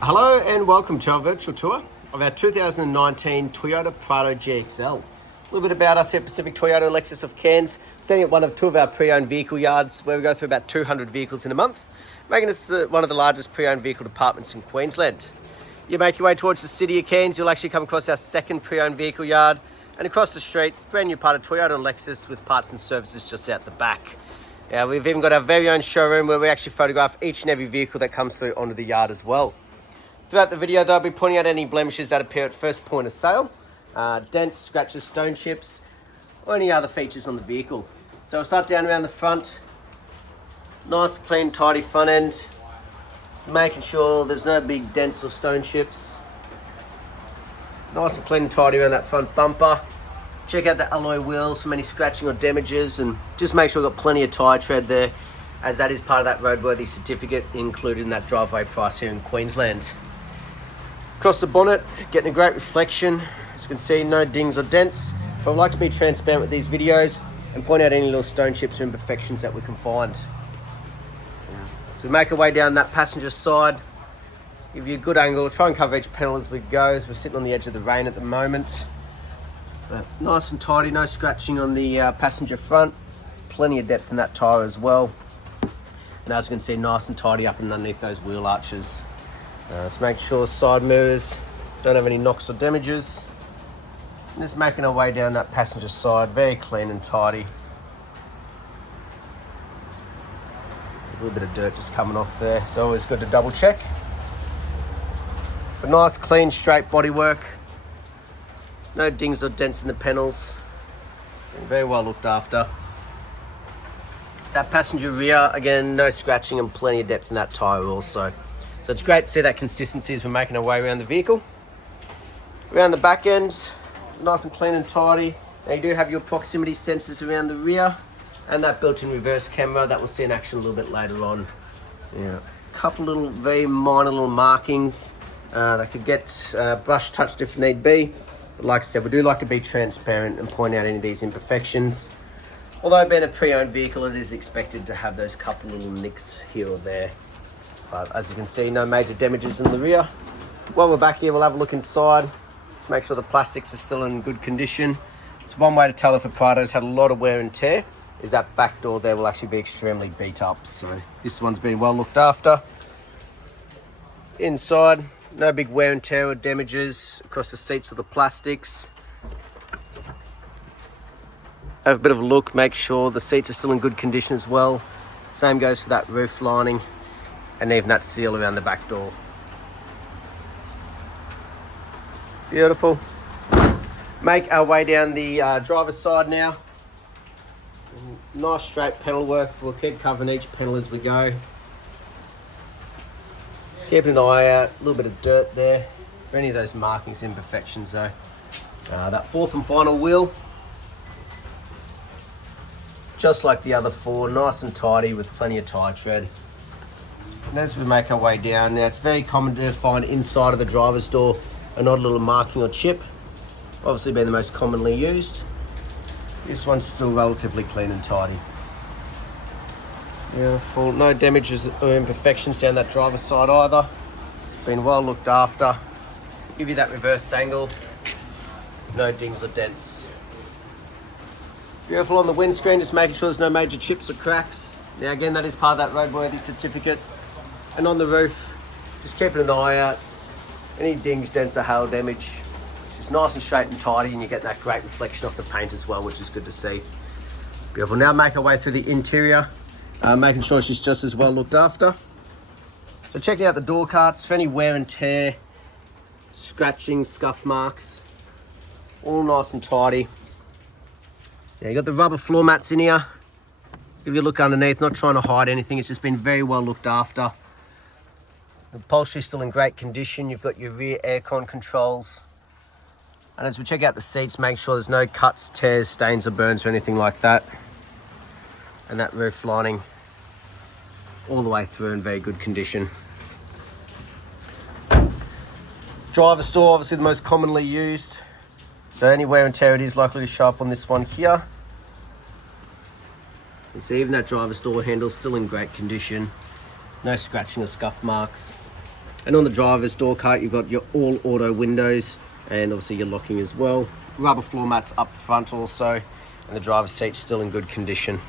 Hello and welcome to our virtual tour of our 2019 Toyota Prado GXL. A little bit about us here at Pacific Toyota Lexus of Cairns. Standing at two of our pre-owned vehicle yards where we go through about 200 vehicles in a month, making us one of the largest pre-owned vehicle departments in Queensland. You make your way towards the city of Cairns, you'll actually come across our second pre-owned vehicle yard, and across the street, brand new part of Toyota and Lexus with parts and services just out the back. We've even got our very own showroom where we actually photograph each and every vehicle that comes through onto the yard as well. Throughout the video, they'll be pointing out any blemishes that appear at first point of sale, dents, scratches, stone chips, or any other features on the vehicle. So we'll start down around the front. Nice, clean, tidy front end. Just making sure there's no big dents or stone chips. Nice and clean and tidy around that front bumper. Check out the alloy wheels from any scratching or damages, and just make sure we've got plenty of tyre tread there, as that is part of that roadworthy certificate included in that driveway price here in Queensland. Across the bonnet, getting a great reflection. As you can see, no dings or dents. But I'd like to be transparent with these videos and point out any little stone chips or imperfections that we can find. So we make our way down that passenger side. Give you a good angle. Try and cover each panel as we go, as we're sitting on the edge of the rain at the moment. But nice and tidy, no scratching on the passenger front. Plenty of depth in that tyre as well. And as you can see, nice and tidy up and underneath those wheel arches. Just make sure the side mirrors don't have any knocks or damages. And just making our way down that passenger side, very clean and tidy. A little bit of dirt just coming off there, so always good to double check. But nice, clean, straight bodywork. No dings or dents in the panels. Very well looked after. That passenger rear, again, no scratching and plenty of depth in that tyre also. So it's great to see that consistency as we're making our way around the vehicle. Around the back end, nice and clean and tidy. Now you do have your proximity sensors around the rear and that built-in reverse camera that we'll see in action a little bit later on. Yeah, a couple little very minor little markings that could get brush touched if need be. But like I said, we do like to be transparent and point out any of these imperfections. Although being a pre-owned vehicle, it is expected to have those couple little nicks here or there. But as you can see, no major damages in the rear. While we're back here, we'll have a look inside. Let's make sure the plastics are still in good condition. It's one way to tell if a Prado's had a lot of wear and tear, is that back door there will actually be extremely beat up. So this one's been well looked after. Inside, no big wear and tear or damages across the seats of the plastics. Have a bit of a look, make sure the seats are still in good condition as well. Same goes for that roof lining and even that seal around the back door. Beautiful. Make our way down the driver's side now. Nice straight panel work. We'll keep covering each panel as we go. Just keeping an eye out, a little bit of dirt there. For any of those markings, imperfections though. That fourth and final wheel, just like the other four, nice and tidy with plenty of tyre tread. And as we make our way down, now it's very common to find inside of the driver's door an odd little marking or chip, obviously being the most commonly used. This one's still relatively clean and tidy. Beautiful, no damages or imperfections down that driver's side either. It's been well looked after. Give you that reverse angle, no dings or dents. Beautiful on the windscreen, just making sure there's no major chips or cracks. Now again, that is part of that roadworthy certificate. And on the roof, just keeping an eye out. Any dings, dents or hail damage. It's just nice and straight and tidy, and you get that great reflection off the paint as well, which is good to see. Beautiful. Now make our way through the interior, making sure it's just as well looked after. So checking out the door carts for any wear and tear, scratching, scuff marks, all nice and tidy. Yeah, you got the rubber floor mats in here. Give you a look underneath, not trying to hide anything. It's just been very well looked after. The upholstery's still in great condition. You've got your rear aircon controls. And as we check out the seats, make sure there's no cuts, tears, stains or burns or anything like that. And that roof lining all the way through in very good condition. Driver's door, obviously the most commonly used. So any wear and tear it is likely to show up on this one here. You see even that driver's door handle still in great condition. No scratching or scuff marks. And on the driver's door cart, you've got your all auto windows and obviously your locking as well. Rubber floor mats up front also, and the driver's seat's still in good condition.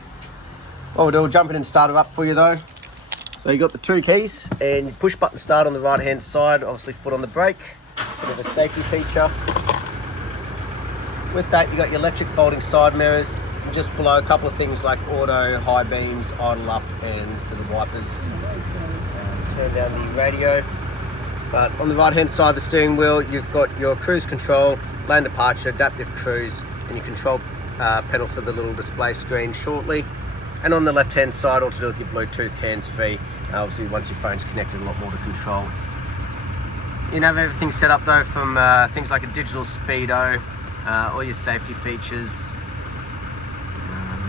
What we'll do, we'll jump in and start it up for you though. So you've got the 2 keys and push button start on the right hand side, obviously foot on the brake, bit of a safety feature. With that, you've got your electric folding side mirrors, and just below a couple of things like auto, high beams, idle up, and for the wipers. Turn down the radio. But on the right hand side of the steering wheel, you've got your cruise control, lane departure, adaptive cruise, and your control panel for the little display screen shortly. And on the left hand side, all to do with your Bluetooth hands-free. Obviously once your phone's connected, a lot more to control. You have everything set up though, from things like a digital speedo, all your safety features,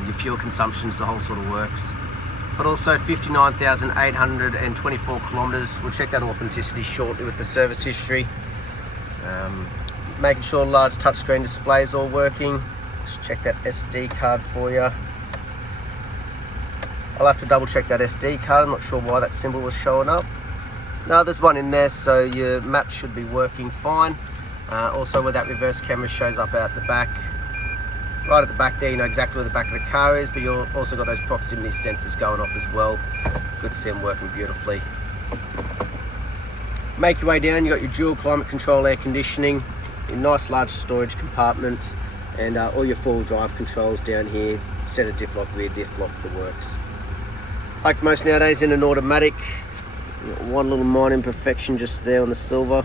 your fuel consumptions, the whole sort of works. But also 59,824 kilometres. We'll check that authenticity shortly with the service history. Making sure large touchscreen display is all working. Just check that SD card for you. I'll have to double check that SD card. I'm not sure why that symbol was showing up. No, there's one in there, so your maps should be working fine. Also where that reverse camera shows up out the back. Right at the back there, you know exactly where the back of the car is, but you've also got those proximity sensors going off as well. Good to see them working beautifully. Make your way down, you've got your dual climate control air conditioning, your nice large storage compartment, and all your four-wheel drive controls down here. Center diff lock, rear diff lock, the works. Like most nowadays in an automatic, one little minor imperfection just there on the silver.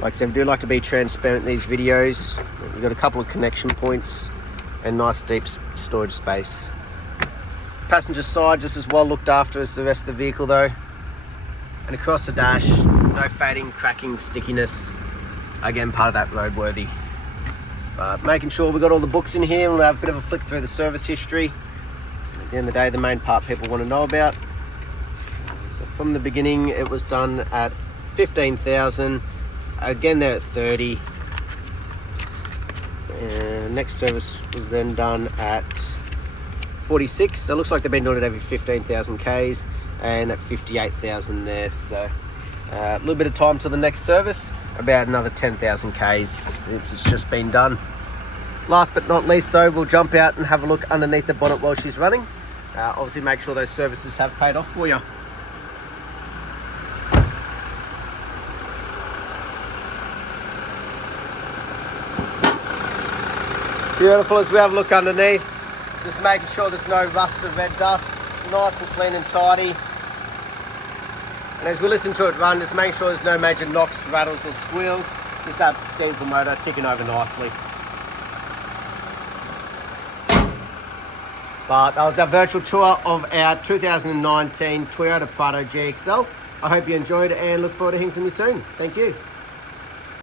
Like I said, we do like to be transparent in these videos. We've got a couple of connection points and nice deep storage space. Passenger side just as well looked after as the rest of the vehicle though. And across the dash, no fading, cracking, stickiness. Again, part of that roadworthy. But making sure we've got all the books in here, we'll have a bit of a flick through the service history. At the end of the day, the main part people want to know about. So from the beginning, it was done at 15,000. Again, they're at 30. Next service was then done at 46. So it looks like they've been doing it every 15,000 Ks and at 58,000 there. So a little bit of time till the next service, about another 10,000 Ks. It's just been done. Last but not least, so we'll jump out and have a look underneath the bonnet while she's running. Obviously make sure those services have paid off for you. Beautiful. As we have a look underneath, just making sure there's no rust or red dust, nice and clean and tidy. And as we listen to it run, just make sure there's no major knocks, rattles or squeals. Just that diesel motor ticking over nicely. But that was our virtual tour of our 2019 Toyota Prado GXL. I hope you enjoyed it and look forward to hearing from you soon. Thank you.